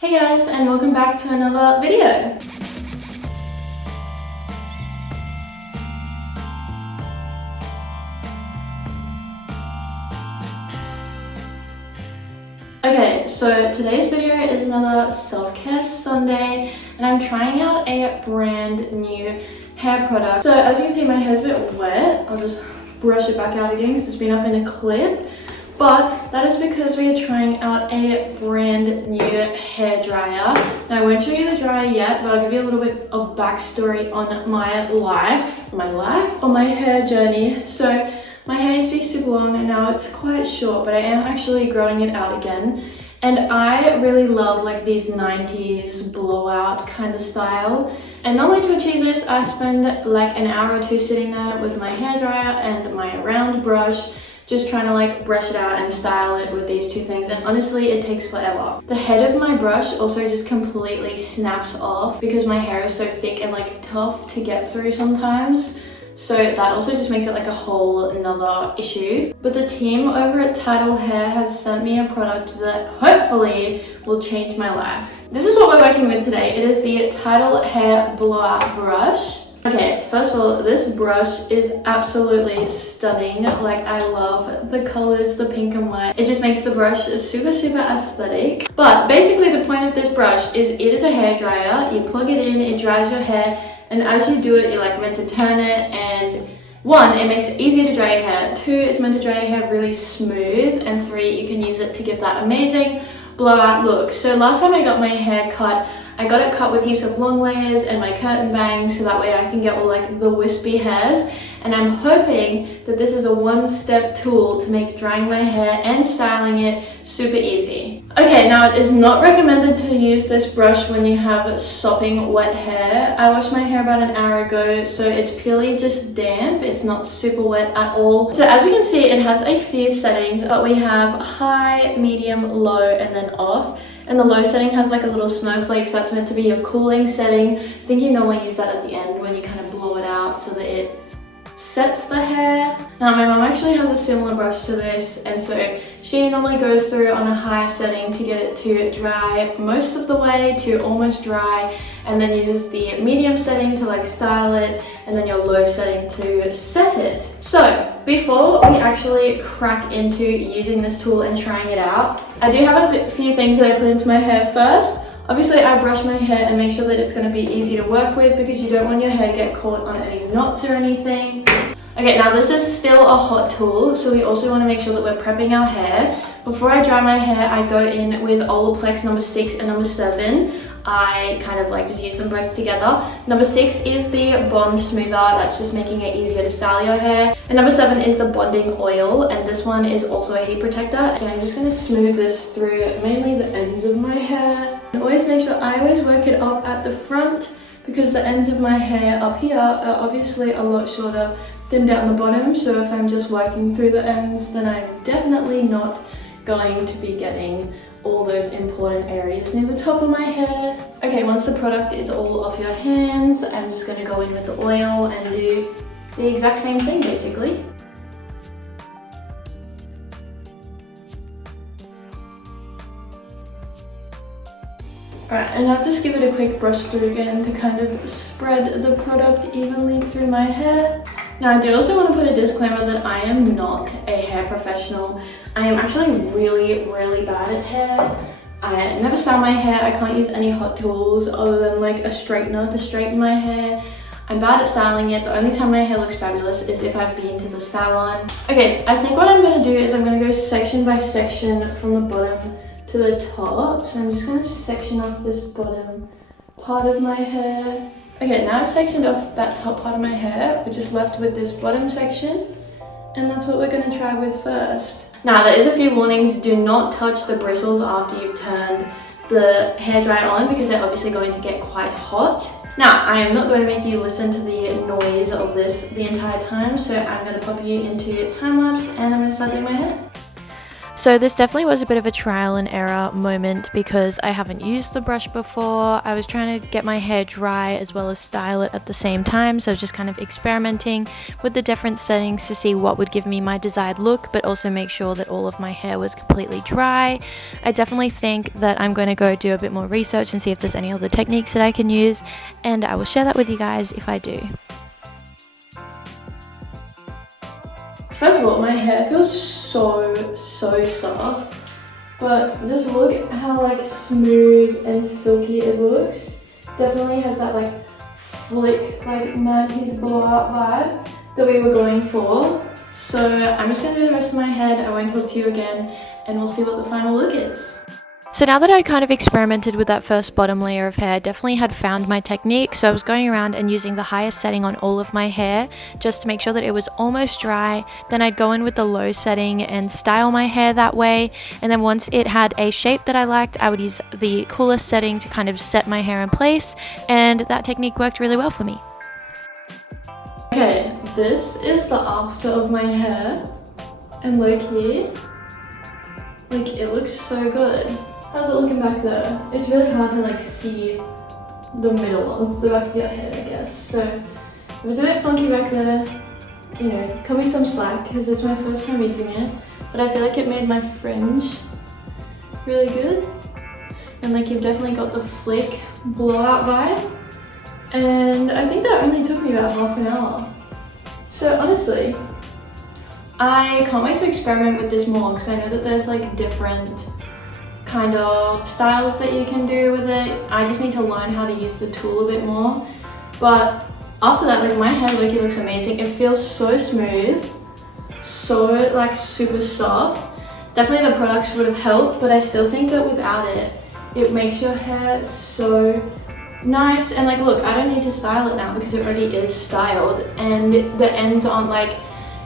Hey guys, and welcome back to another video. Okay, so today's video is another self-care Sunday, and I'm trying out a brand new hair product. So as you can see, my hair's a bit wet. I'll just brush it back out again because it's been up in a clip. But that is because we are trying out a brand new hair dryer. Now I won't show you the dryer yet, but I'll give you a little bit of backstory on my life, or my hair journey. So my hair used to be super long and now it's quite short, but I am actually growing it out again. And I really love like these 90s blowout kind of style. And normally to achieve this, I spend like an hour or two sitting there with my hair dryer and my round brush, just trying to like brush it out and style it with these two things, and honestly it takes forever. The head of my brush also just completely snaps off because my hair is so thick and like tough to get through sometimes, so that also just makes it like a whole another issue. But the team over at Tidal Hair has sent me a product that hopefully will change my life. This is what we're working with today. It is the Tidal Hair Blowout Brush. Okay, first of all, this brush is absolutely stunning. Like, I love the colors, the pink and white. It just makes the brush super aesthetic. But basically the point of this brush is it is a hair dryer. You plug it in, it dries your hair, and as you do it, you're like meant to turn it, and one, it makes it easier to dry your hair. Two, it's meant to dry your hair really smooth, and three, you can use it to give that amazing blowout look. So last time I got my hair cut, I got it cut with heaps of long layers and my curtain bangs, so that way I can get all like the wispy hairs. And I'm hoping that this is a one-step tool to make drying my hair and styling it super easy. Okay, now it is not recommended to use this brush when you have sopping wet hair. I washed my hair about an hour ago, so it's purely just damp. It's not super wet at all. So as you can see, it has a few settings, but we have high, medium, low, and then off. And the low setting has like a little snowflake, so that's meant to be a cooling setting. I think you normally use that at the end when you kind of blow it out so that it sets the hair. Now my mom actually has a similar brush to this, and so she normally goes through on a high setting to get it to dry most of the way to almost dry, and then uses the medium setting to like style it, and then your low setting to set it. So before we actually crack into using this tool and trying it out, I do have a few things that I put into my hair first. Obviously, I brush my hair and make sure that it's going to be easy to work with because you don't want your hair to get caught on any knots or anything. Okay, now this is still a hot tool, so we also want to make sure that we're prepping our hair. Before I dry my hair, I go in with Olaplex number 6 and number 7. I kind of like just use them both together. Number 6 is the Bond Smoother, that's just making it easier to style your hair. And number 7 is the Bonding Oil, and this one is also a heat protector. So I'm just going to smooth this through mainly the ends of my hair. And always make sure I always work it up at the front because the ends of my hair up here are obviously a lot shorter than down the bottom. So if I'm just working through the ends, then I'm definitely not going to be getting all those important areas near the top of my hair. Okay, once the product is all off your hands, I'm just going to go in with the oil and do the exact same thing basically. Alright, and I'll just give it a quick brush through again to kind of spread the product evenly through my hair. Now I do also want to put a disclaimer that I am not a hair professional. I am actually really bad at hair. I never style my hair. I can't use any hot tools other than like a straightener to straighten my hair. I'm bad at styling it. The only time my hair looks fabulous is if I've been to the salon. Okay, I think what I'm going to do is I'm going to go section by section from the bottom to the top. So I'm just going to section off this bottom part of my hair. Okay, now I've sectioned off that top part of my hair. We're just left with this bottom section, and that's what we're going to try with first. Now there is a few warnings. Do not touch the bristles after you've turned the hairdryer on because they're obviously going to get quite hot. Now I am not going to make you listen to the noise of this the entire time, so I'm going to pop you into time lapse and I'm going to start doing my hair. So this definitely was a bit of a trial and error moment because I haven't used the brush before. I was trying to get my hair dry as well as style it at the same time, so I was just kind of experimenting with the different settings to see what would give me my desired look, but also make sure that all of my hair was completely dry. I definitely think that I'm going to go do a bit more research and see if there's any other techniques that I can use, and I will share that with you guys if I do. First of all, my hair feels so soft, but just look at how like smooth and silky it looks. Definitely has that like flick, like 90s blowout vibe that we were going for. So I'm just gonna do the rest of my head. I won't talk to you again, and we'll see what the final look is. So now that I'd kind of experimented with that first bottom layer of hair, definitely had found my technique. So I was going around and using the highest setting on all of my hair just to make sure that it was almost dry. Then I'd go in with the low setting and style my hair that way. And then once it had a shape that I liked, I would use the coolest setting to kind of set my hair in place. And that technique worked really well for me. Okay, this is the after of my hair. And look here. Like, it looks so good. How's it looking back there? It's really hard to like see the middle of the back of your head, I guess. So it was a bit funky back there. You know, cut me some slack because it's my first time using it. But I feel like it made my fringe really good. And like you've definitely got the flick blowout vibe. And I think that only took me about half an hour. So honestly, I can't wait to experiment with this more because I know that there's like different kind of styles that you can do with it. I just need to learn how to use the tool a bit more. But after that, like my hair look, it looks amazing. It feels so smooth, so like super soft. Definitely the products would have helped, but I still think that without it, it makes your hair so nice. And like, look, I don't need to style it now because it already is styled, and the ends aren't like,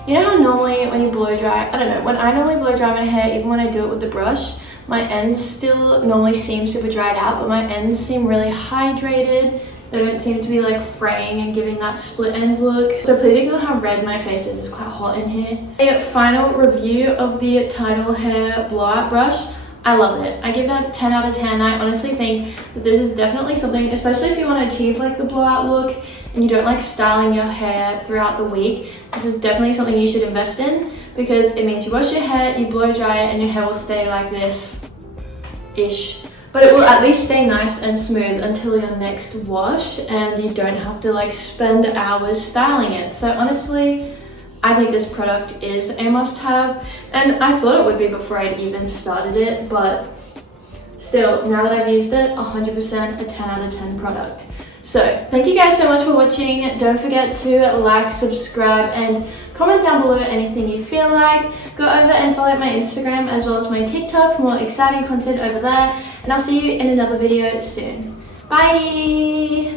you know how normally when you blow dry, I don't know, when I normally blow dry my hair, even when I do it with the brush, my ends still normally seem super dried out, but my ends seem really hydrated. They don't seem to be like fraying and giving that split ends look. So please ignore how red my face is. It's quite hot in here. A final review of the Tidal hair blowout brush. I love it. I give that 10 out of 10. I honestly think that this is definitely something, especially if you want to achieve like the blowout look and you don't like styling your hair throughout the week, this is definitely something you should invest in because it means you wash your hair, you blow dry it, and your hair will stay like this-ish. But it will at least stay nice and smooth until your next wash, and you don't have to like spend hours styling it. So honestly, I think this product is a must-have, and I thought it would be before I'd even started it, but still, now that I've used it, 100% a 10 out of 10 product. So thank you guys so much for watching. Don't forget to like, subscribe, and comment down below anything you feel like. Go over and follow my Instagram as well as my TikTok for more exciting content over there, and I'll see you in another video soon. Bye!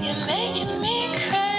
You're making me cry.